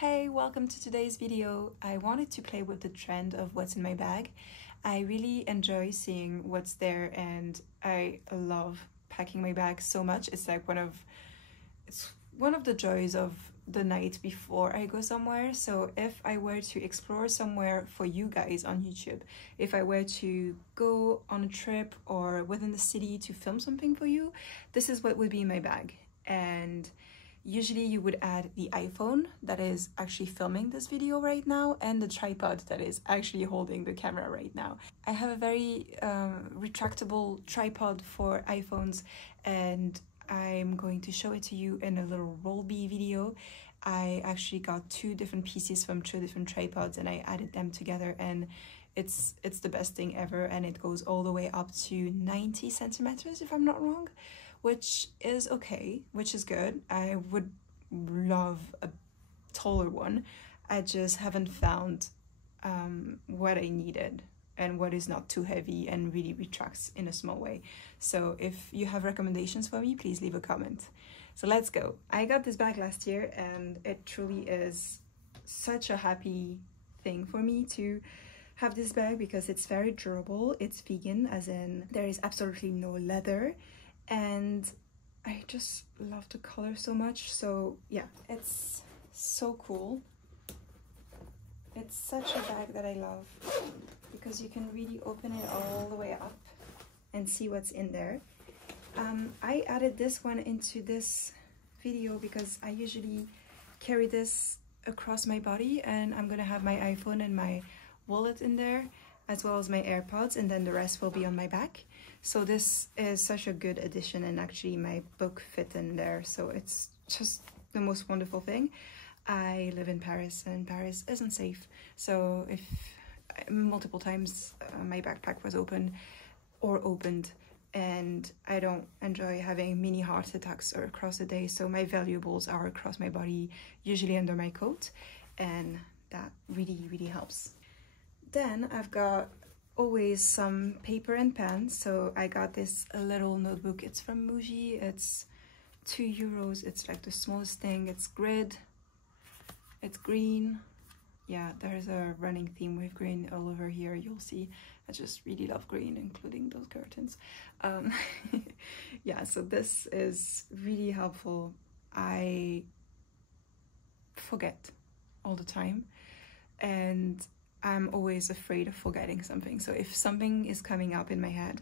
Hey, welcome to today's video. I wanted to play with the trend of what's in my bag. I really enjoy seeing what's there and I love packing my bag so much. It's like one of the joys of the night before I go somewhere. So if I were to explore somewhere for you guys on YouTube, if I were to go on a trip or within the city to film something for you, this is what would be in my bag. And usually you would add the iPhone that is actually filming this video right now and the tripod that is actually holding the camera right now. I have a very retractable tripod for iPhones and I'm going to show it to you in a little roll-B video. I actually got two different pieces from two different tripods and I added them together, and it's the best thing ever, and it goes all the way up to 90 centimeters if I'm not wrong, which is okay, which is good. I would love a taller one. I just haven't found what I needed and what is not too heavy and really retracts in a small way. So if you have recommendations for me, please leave a comment. So let's go. I got this bag last year and it truly is such a happy thing for me to have this bag because it's very durable. It's vegan, as in there is absolutely no leather, and I just love the color so much. So yeah, it's so cool. It's such a bag that I love because you can really open it all the way up and see what's in there. I added this one into this video because I usually carry this across my body, and I'm gonna have my iPhone and my wallet in there as well as my AirPods, and then the rest will be on my back. So this is such a good addition, and actually my book fit in there, so it's just the most wonderful thing. I live in Paris and Paris isn't safe, so if multiple times my backpack was opened, and I don't enjoy having mini heart attacks or across the day, so my valuables are across my body, usually under my coat, and that really helps. Then I've got always some paper and pens, so I got this little notebook. It's from Muji. It's €2. It's like the smallest thing. It's grid, it's green. Yeah, there's a running theme with green all over here, you'll see. I just really love green, including those curtains. Yeah, so this is really helpful. I forget all the time and I'm always afraid of forgetting something. So if something is coming up in my head,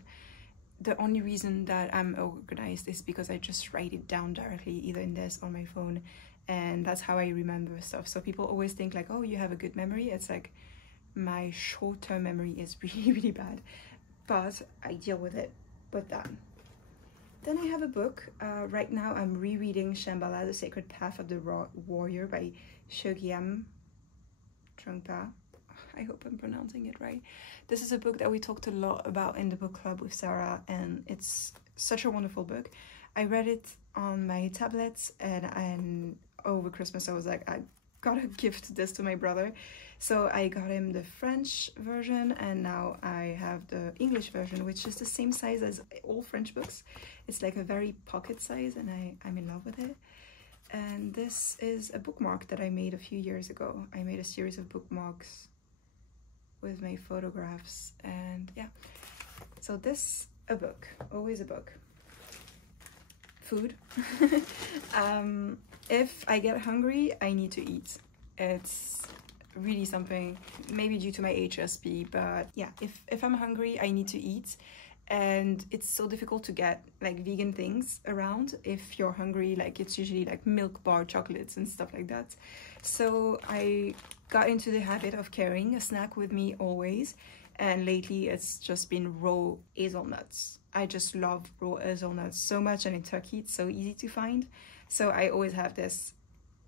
the only reason that I'm organized is because I just write it down directly, either in this or my phone, and that's how I remember stuff. So people always think like, oh, you have a good memory. It's like my short-term memory is really bad, but I deal with it with that. Then I have a book. Right now I'm rereading Shambhala, The Sacred Path of the Warrior by Chogyam Trungpa. I hope I'm pronouncing it right. This is a book that we talked a lot about in the book club with Sarah, and it's such a wonderful book. I read it on my tablets, and over Christmas I was like, I gotta gift this to my brother. So I got him the French version, and now I have the English version, which is the same size as all French books. It's like a very pocket size, and I'm in love with it. And this is a bookmark that I made a few years ago. I made a series of bookmarks with my photographs, and yeah. So this, a book, always a book. Food. If I get hungry, I need to eat. It's really something, maybe due to my HSP, but yeah, if I'm hungry, I need to eat. And it's so difficult to get like vegan things around if you're hungry. Like it's usually like milk bar chocolates and stuff like that. So I got into the habit of carrying a snack with me always, and lately it's just been raw hazelnuts. I just love raw hazelnuts so much, and in Turkey it's so easy to find, so I always have this,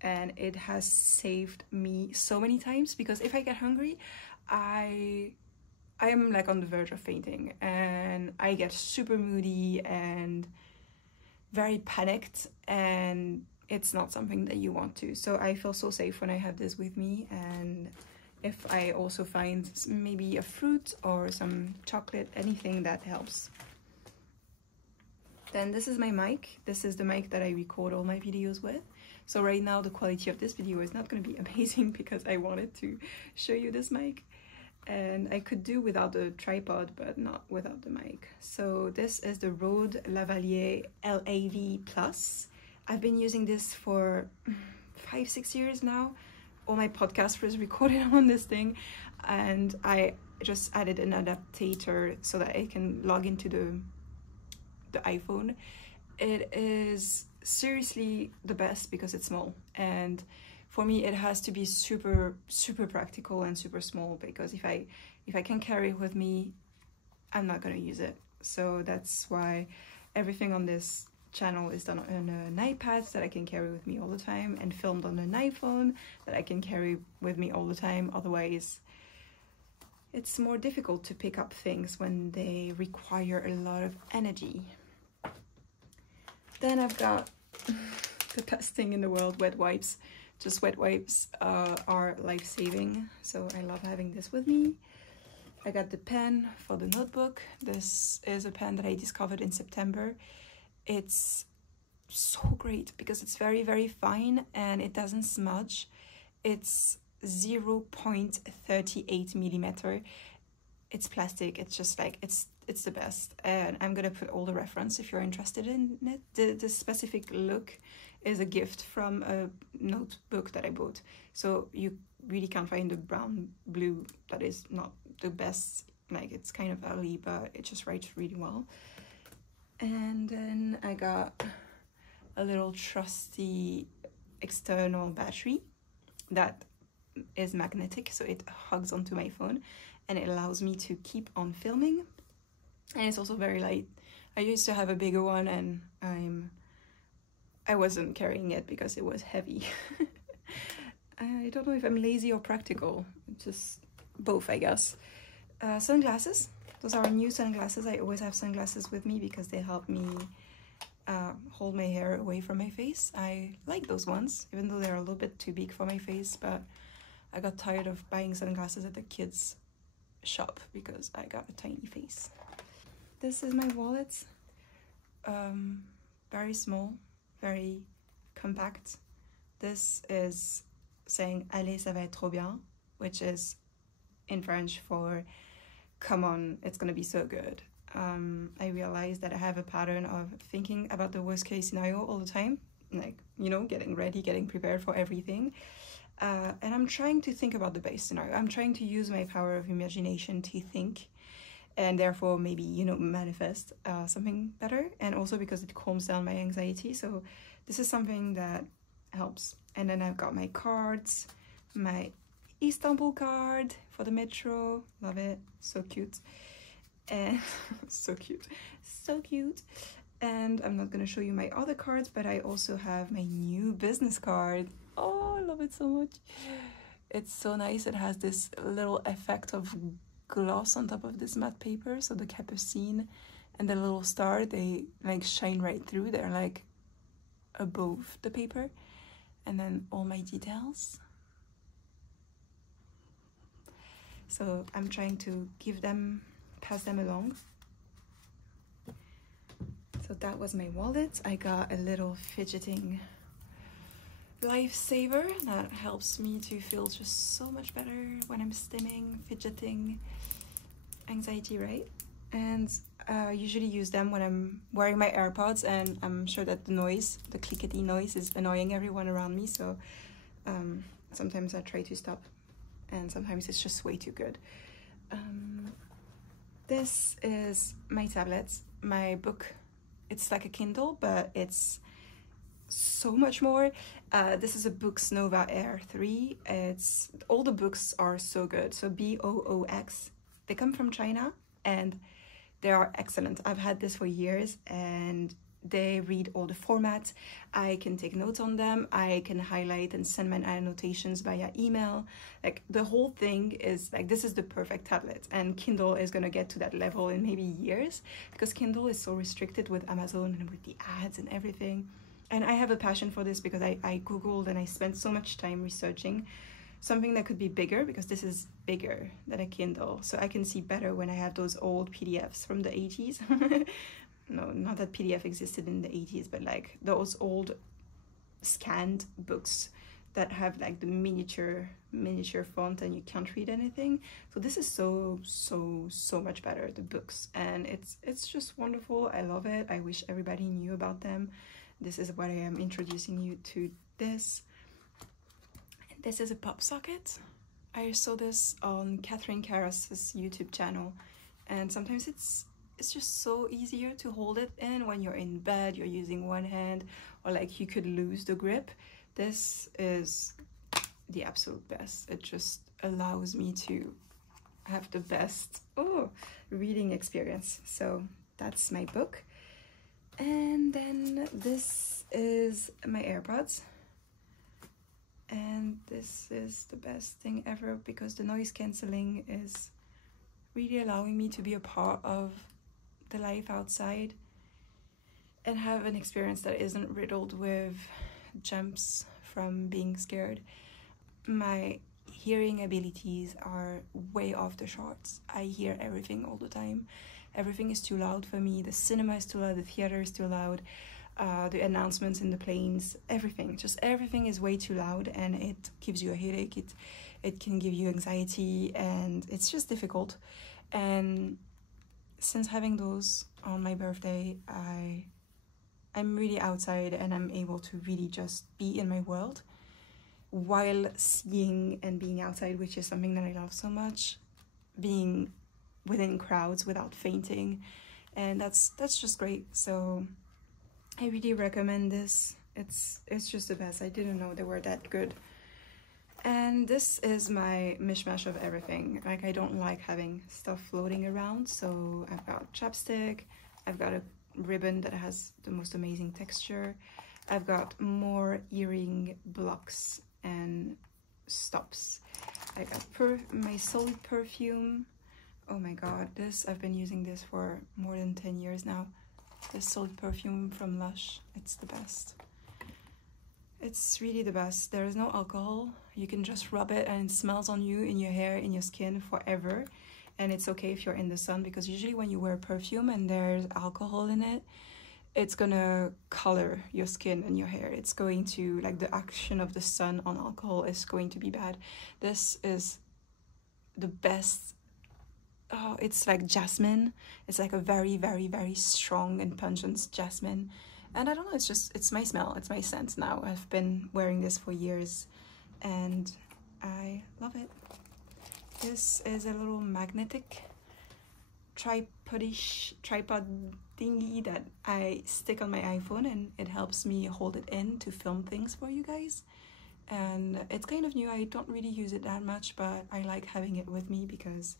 and it has saved me so many times, because if I get hungry, I am like on the verge of fainting, and I get super moody and very panicked, and it's not something that you want to. So I feel so safe when I have this with me, and if I also find maybe a fruit or some chocolate, anything that helps. Then this is my mic. This is the mic that I record all my videos with. So right now the quality of this video is not going to be amazing because I wanted to show you this mic, and I could do without the tripod but not without the mic. So this is the Rode Lavalier LAV Plus. I've been using this for 5-6 years now. All my podcast was recorded on this thing, and I just added an adapter so that I can log into the iPhone. It is seriously the best because it's small, and for me it has to be super practical and super small, because if I can carry it with me, I'm not gonna use it. So that's why everything on this channel is done on an iPad that I can carry with me all the time, and filmed on an iPhone that I can carry with me all the time. Otherwise it's more difficult to pick up things when they require a lot of energy. Then I've got the best thing in the world, wet wipes. Just wet wipes are life-saving, so I love having this with me. I got the pen for the notebook. This is a pen that I discovered in September. It's so great because it's very fine and it doesn't smudge. It's 0.38 millimeter. It's plastic. It's just like, it's the best, and I'm gonna put all the reference if you're interested in it. The specific look is a gift from a notebook that I bought, so you really can't find the brown blue. That is not the best, like it's kind of early, but it just writes really well. And then I got a little trusty external battery that is magnetic, so it hugs onto my phone and it allows me to keep on filming. And it's also very light. I used to have a bigger one, and I wasn't carrying it because it was heavy. I don't know if I'm lazy or practical, just both, I guess. Sunglasses. Those are new sunglasses. I always have sunglasses with me because they help me hold my hair away from my face. I like those ones, even though they're a little bit too big for my face, but I got tired of buying sunglasses at the kids' shop because I got a tiny face. This is my wallet. Very small, very compact. This is saying "Allez, ça va être trop bien," which is in French for "come on, it's gonna be so good." I realized that I have a pattern of thinking about the worst case scenario all the time, like, you know, getting ready, getting prepared for everything. And I'm trying to think about the best scenario. I'm trying to use my power of imagination to think, and therefore maybe, you know, manifest something better, and also because it calms down my anxiety. So this is something that helps. And then I've got my cards, my Istanbul card for the metro, love it, so cute, and so cute. And I'm not gonna show you my other cards, but I also have my new business card. Oh, I love it so much. It's so nice. It has this little effect of gloss on top of this matte paper, so the Capucine and the little star, they like shine right through. They're like above the paper. And then all my details. So I'm trying to pass them along. So that was my wallet. I got a little fidgeting lifesaver that helps me to feel just so much better when I'm stimming, fidgeting, anxiety, right? And I usually use them when I'm wearing my AirPods, and I'm sure that the clickety noise is annoying everyone around me, so sometimes I try to stop, and sometimes it's just way too good. This is my tablet, my book. It's like a Kindle, but it's so much more. This is a Boox Nova Air 3. All the books are so good. So Boox. They come from China and they are excellent. I've had this for years and they read all the formats. I can take notes on them. I can highlight and send my annotations via email. Like, the whole thing is like, this is the perfect tablet, and Kindle is gonna get to that level in maybe years, because Kindle is so restricted with Amazon and with the ads and everything. And I have a passion for this because I Googled and I spent so much time researching something that could be bigger, because this is bigger than a Kindle. So I can see better when I have those old PDFs from the 80s. No, not that PDF existed in the 80s, but like those old scanned books that have like the miniature font and you can't read anything. So this is so much better, the books, and it's just wonderful. I love it. I wish everybody knew about them. This is what I am introducing you to. This is a pop socket. I saw this on Catherine Caras's YouTube channel, and sometimes it's just so easier to hold it in when you're in bed, you're using one hand, or like you could lose the grip. This is the absolute best. It just allows me to have the best reading experience. So that's my book. And then this is my AirPods. And this is the best thing ever because the noise cancelling is really allowing me to be a part of the life outside and have an experience that isn't riddled with jumps from being scared. My hearing abilities are way off the charts. I hear everything all the time. Everything is too loud for me. The cinema is too loud, the theater is too loud, the announcements in the planes, everything is way too loud, and it gives you a headache. It can give you anxiety, and it's just difficult. And since having those on my birthday, I'm really outside and I'm able to really just be in my world while seeing and being outside, which is something that I love so much, being within crowds without fainting, and that's just great. So I really recommend this. It's just the best. I didn't know they were that good. And this is my mishmash of everything. Like, I don't like having stuff floating around, so I've got chapstick, I've got a ribbon that has the most amazing texture, I've got more earring blocks and stops, I got my solid perfume. Oh my god, I've been using this for more than 10 years now. This solid perfume from Lush, it's the best. It's really the best. There is no alcohol. You can just rub it and it smells on you, in your hair, in your skin forever. And it's okay if you're in the sun, because usually when you wear perfume and there's alcohol in it, it's gonna color your skin and your hair. It's going to, like, the action of the sun on alcohol is going to be bad. This is the best. Oh, it's like jasmine. It's like a very, very, very strong and pungent jasmine. And I don't know, it's my smell, it's my scent now. I've been wearing this for years and I love it. This is a little magnetic tripod thingy that I stick on my iPhone, and it helps me hold it in to film things for you guys. And it's kind of new. I don't really use it that much, but I like having it with me because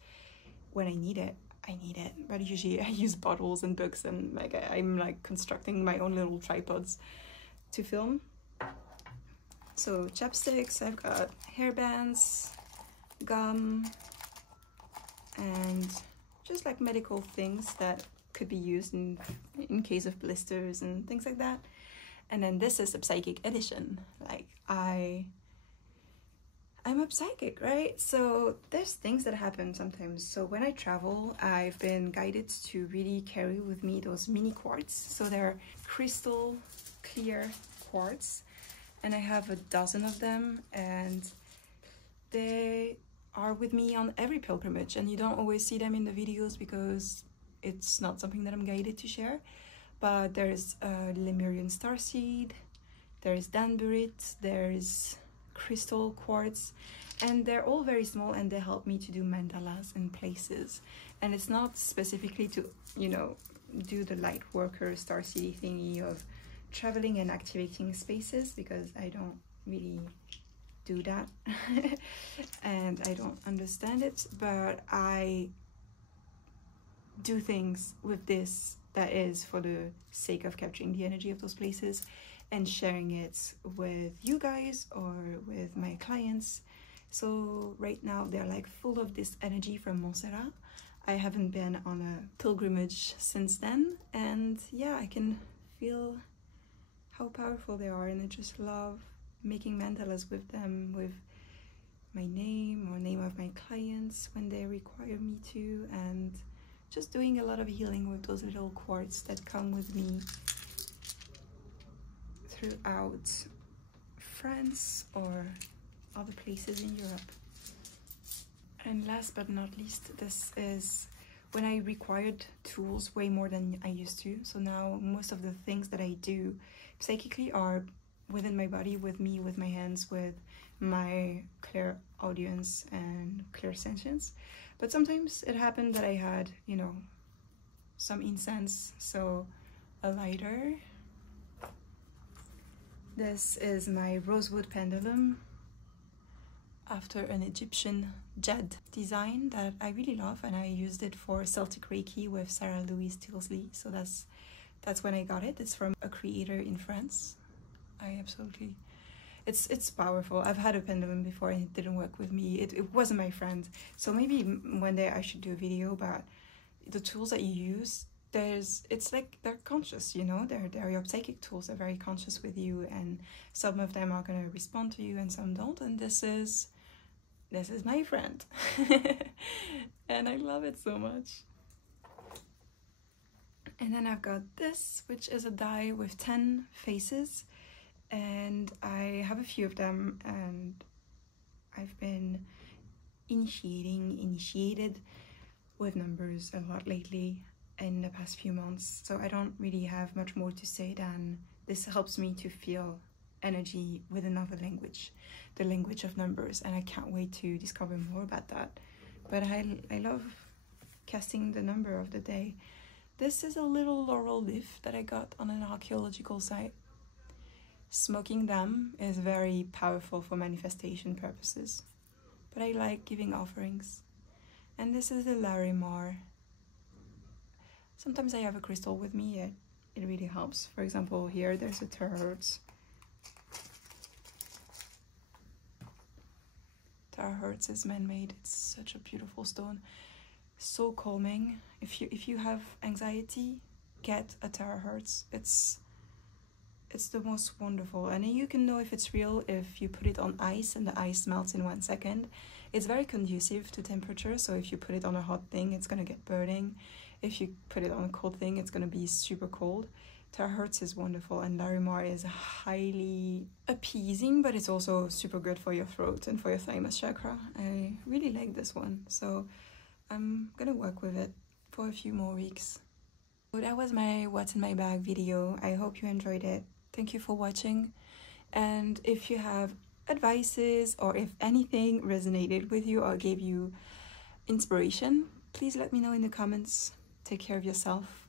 when I need it, I need it. But usually I use bottles and books, and like I'm like constructing my own little tripods to film. So chapsticks, I've got hairbands, gum, and just like medical things that could be used in case of blisters and things like that. And then this is a psychic edition. Like, I'm a psychic, right? So there's things that happen sometimes. So when I travel, I've been guided to really carry with me those mini quartz. So they're crystal clear quartz, and I have a dozen of them, and they are with me on every pilgrimage. And you don't always see them in the videos because it's not something that I'm guided to share. But there's Lemurian starseed, there's danburit, there's crystal quartz, and they're all very small, and they help me to do mandalas in places. And it's not specifically to, you know, do the light worker starseed thingy of traveling and activating spaces, because I don't really do that and I don't understand it, but I do things with this that is for the sake of capturing the energy of those places and sharing it with you guys or with my clients. So right now they're like full of this energy from Montserrat. I haven't been on a pilgrimage since then, and yeah, I can feel how powerful they are, and I just love making mandalas with them, with my name or name of my clients when they require me to, and just doing a lot of healing with those little quartz that come with me throughout France or other places in Europe. And last but not least, this is when I required tools way more than I used to. So now most of the things that I do psychically are within my body, with me, with my hands, with my clear audience and clear sentience. But sometimes it happened that I had, you know, some incense, so a lighter. This is my rosewood pendulum after an Egyptian jade design that I really love, and I used it for Celtic Reiki with Sarah Louise Tilsley. So that's when I got it. It's from a creator in France. I absolutely, it's powerful. I've had a pendulum before and it didn't work with me. It wasn't my friend. So maybe one day I should do a video about the tools that you use. It's like they're conscious, you know, they're your psychic tools. They're very conscious with you, and some of them are gonna respond to you and some don't, and this is my friend. And I love it so much. And then I've got this, which is a die with 10 faces, and I have a few of them, and I've been initiated with numbers a lot lately in the past few months, so I don't really have much more to say than this helps me to feel energy with another language, the language of numbers, and I can't wait to discover more about that. But I love casting the number of the day. This is a little laurel leaf that I got on an archaeological site. Smoking them is very powerful for manifestation purposes, but I like giving offerings. And this is the Larimar. Sometimes I have a crystal with me, it really helps. For example, here there's a terahertz. Terahertz is man-made. It's such a beautiful stone, so calming. If you have anxiety, get a terahertz. It's the most wonderful, and you can know if it's real if you put it on ice and the ice melts in 1 second. It's very conducive to temperature, so if you put it on a hot thing, it's gonna get burning. If you put it on a cold thing, it's gonna be super cold. Terahertz is wonderful, and Larimar is highly appeasing, but it's also super good for your throat and for your thymus chakra. I really like this one, so I'm gonna work with it for a few more weeks. So that was my what's in my bag video. I hope you enjoyed it. Thank you for watching, and if you have advices or if anything resonated with you or gave you inspiration, please let me know in the comments. Take care of yourself.